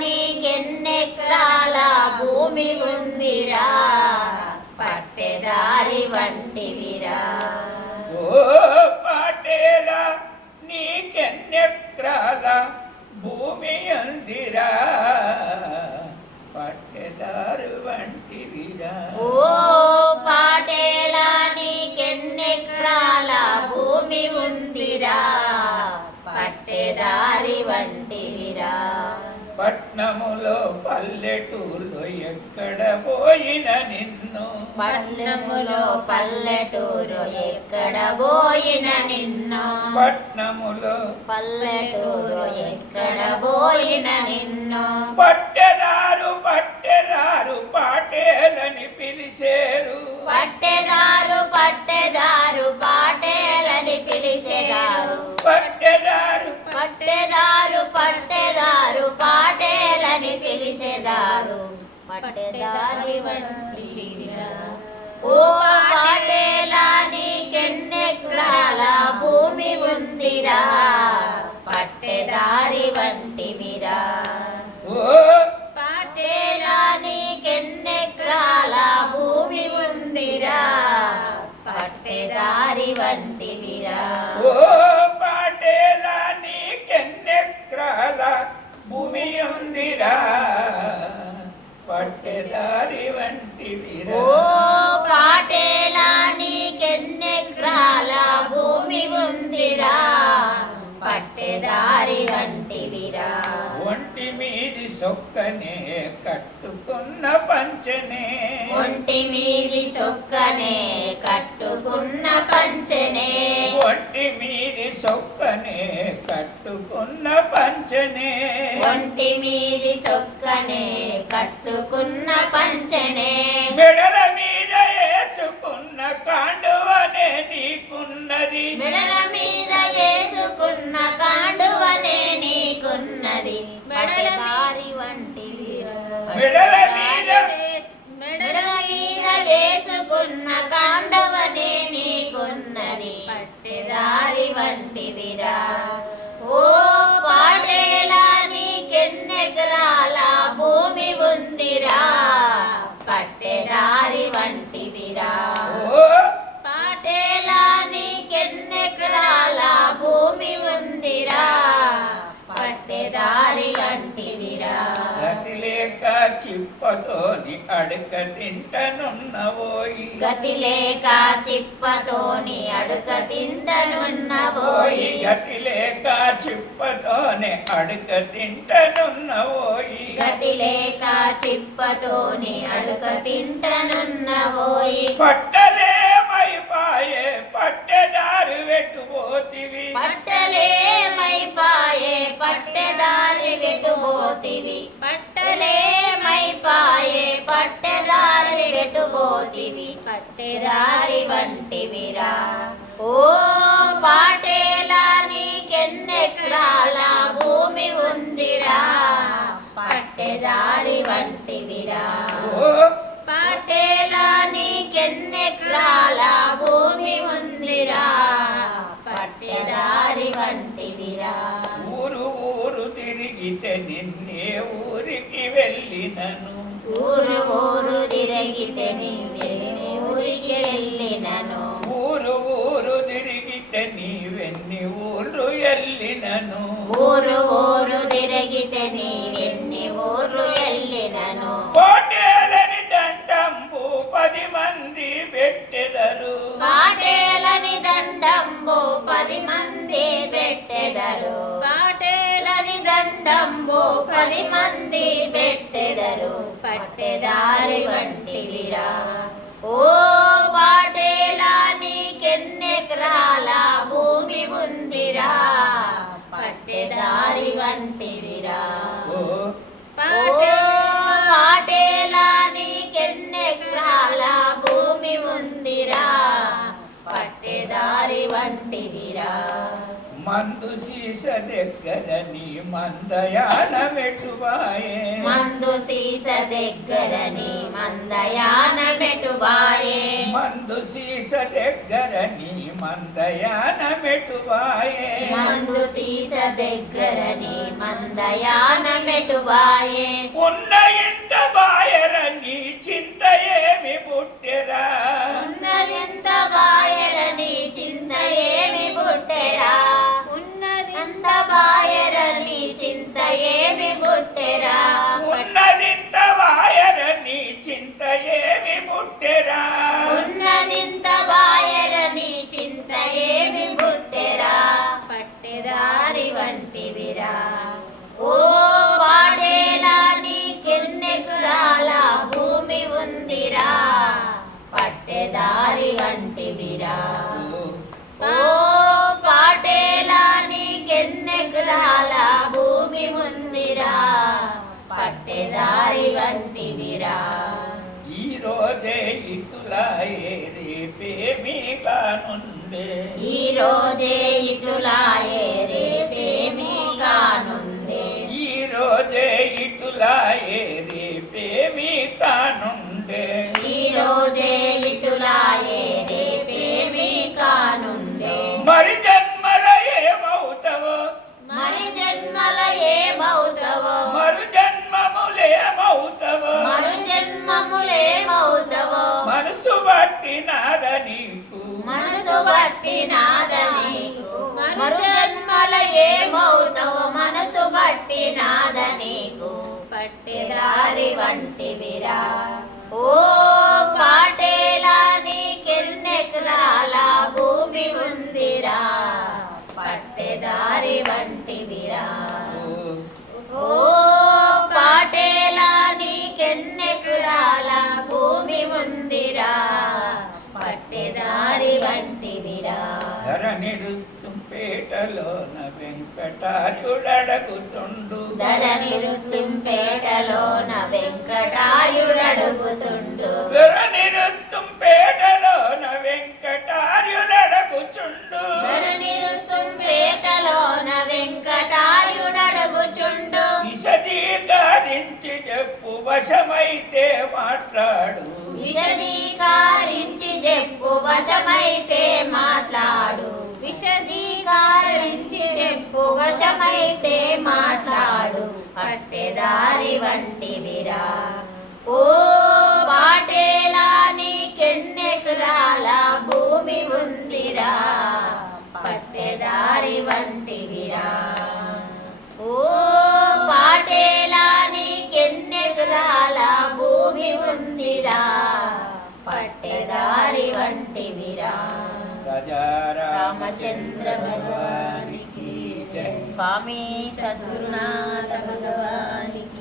నీకెన్నెక్రాల భూమి ఉందిరా? పట్టెదారి వంటివిరా. ఓ పాటేలా నీకెన్నెక్రాల భూమి అందిరా పట్నములో పల్లెటూరులో ఎక్కడ పోయిన నిన్ను? పట్టణములో పల్లెటూరు ఎక్కడ పోయిన నిన్ను? పట్నములో పల్లెటూరు ఎక్కడ పోయిన నిన్ను? పట్టెదారు పట్టెదారు పాటేలని పిలిచేరు. పట్టెదారు పట్టెదారు పాటేలని పట్టెదారి. ఓ పాటేలా నీకెన్నెకరాల భూమి ఉందిరా. పట్టెదారి వంటివిరా ఓ పాటేలా నీకెన్నెకరాల భూమి ఉందిరా. పట్టెదారి వంటివిరా ఓ పాటేలా నీకెన్నెక్రాల భూమి ఉందిరా. ఓ పాటేలా నీకెన్నెకరాల భూమి ఉందిరా. పట్టెదారి వంటివిరా ఒంటి మీది సొక్కనే కట్టుకున్న పంచనే. ఒంటి మీది చొక్కనే కట్టుకున్న పంచనే. ఒంటి మీది సొక్కనే కట్టుకున్న పంచనే. ఒంటి మీది చొక్కనే కట్టుకున్న మెడల మీద వేసుకున్న కాండువనే నీకున్నది. పట్టెదారి వంటివిరా మెడల మీద మెడల మీద వేసుకున్న కాండవనే నీకున్నది. పట్టెదారి వంటివిరా ఓ పాటేలా నీకెన్నెకరాల చిప్పతోని అడక తింటనున్నవోయి. గతి లేక చిప్పతోని అడుక ఓయి తింటనున్నబోయి గతి లేక చిప్పతోనే అడక తింటనున్నవోయి. గతి లేక చిప్పతోని అడుక తింటనున్నబోయి పట్టలేమైపాయే పట్టెదారు వెట్టుపోతివి పట్టలేమైపాయే పట్టెదారి వెటుబోతివి పట్టలేమైపాయే పట్టెదారి వెటుబోతివి పట్టెదారి వంటివిరా. ఓ పాటేలా నీకెన్నెకరాల భూమి ఉందిరా. పట్టెదారి వంటివిరా. ನಿನ್ನನು ಊರು ಊರು ತಿರುಗಿತೆ ನೀವೇ ಊರಿಗೆಯಲ್ಲಿ ನಾನು. ಊರು ಊರು ತಿರುಗಿತೆ ನೀವೆನ್ನಿ ಊರು ಎಲ್ಲಿ ನಾನು. ಊರು ಊರು ತಿರುಗಿತೆ ನೀವೆನ್ನಿ ಊರು ಎಲ್ಲಿ ನಾನು. ಕೋಟೆಯಲನಿ ದಂಡಂಬು ಪದಿ ಮಂದಿ ಬೆಟ್ಟೆದರು. ಪಾಟೇಲನಿ ದಂಡಂಬು ಪದಿ ಮಂದಿ ಬೆಟ್ಟೆದರು. ಪಾಟೇಲನಿ ದಂಡಂಬು ಪದಿ ಮಂದಿ పట్టెదారి వంటివిరా ఓ పాటేలా నీకెన్నెకరాల భూమి ఉందిరా. పట్టెదారి వంటివిరా ఓ ఓ పాటేలా నీకెన్నెకరాల భూమి ఉందిరా. పట్టెదారి వంటివిరా మందు సీస దగ్గర నీ మందయాన మెట్టువాయే మందు సీస దగ్గరని మందయాన మెటుబాయే మందు సీస దగ్గర నీ మందయాన మెటువాయే మందు సీస దగ్గరని మందయాన మెటుబాయే ఉన్న ఇంట బాయర నీ ఏమి పుట్టెరా ఉన్నదింత బాయరని చింత ఏమి పుట్టెరా పట్టెదారి వంటివిరా. ఓ వాడేలా నీకెన్నెకురాల భూమి ఉందిరా. పట్టెదారి వంటివిరా. ఓ పాటేలా నీకెన్నెకురాల భూమి ఉందిరా. పట్టెదారి వంటివిరా. ఈ రోజే ఇటులాయే రేపేమీ కానుండే ఈ రోజే ఇటులాయే రేపేమీ కానుందే? ఈ రోజే ఇటులాయే రేపేమీ కానుండే ఈ మనసు బట్టి నాద నీకు. మనసు బట్టి నాద నీకు. మరు జన్మల ఏమవుతావో మనసు బట్టి నాద నీకు. పట్టెదారి వంటివిరా. ఓ ధరణి రుస్తుంపేటలోన వెంకటార్యుడడుగుతుండు ధరణి రుస్తుంపేటలోన వెంకటాయుడడుగుతుండు ధరణి రుస్తుంపేటలోన వెంకటార్యుడడుగుచుండు ధరణి రుస్తుంపేటలోన వెంకటాయుడడుగుచుండు. విశదీకరించి చెప్పు వశమైతే మాట్లాడు. విశదీకరించి చెప్పు వశమైతే మాట్లాడు. విశదీకరించి చెప్పు వశమైతే మాట్లాడు పట్టెదారి వంటివిరా ఓ పాటేలా నీకెన్నెకరాల భూమి ఉందిరా. పట్టెదారి వంటివిరా ఓ పాటేలా నీకెన్నెకరాల భూమి ఉందిరా. పట్టెదారి వంటివిరా రామచంద్ర భగవానికి జై. స్వామి సద్గురునాథ భగవానికి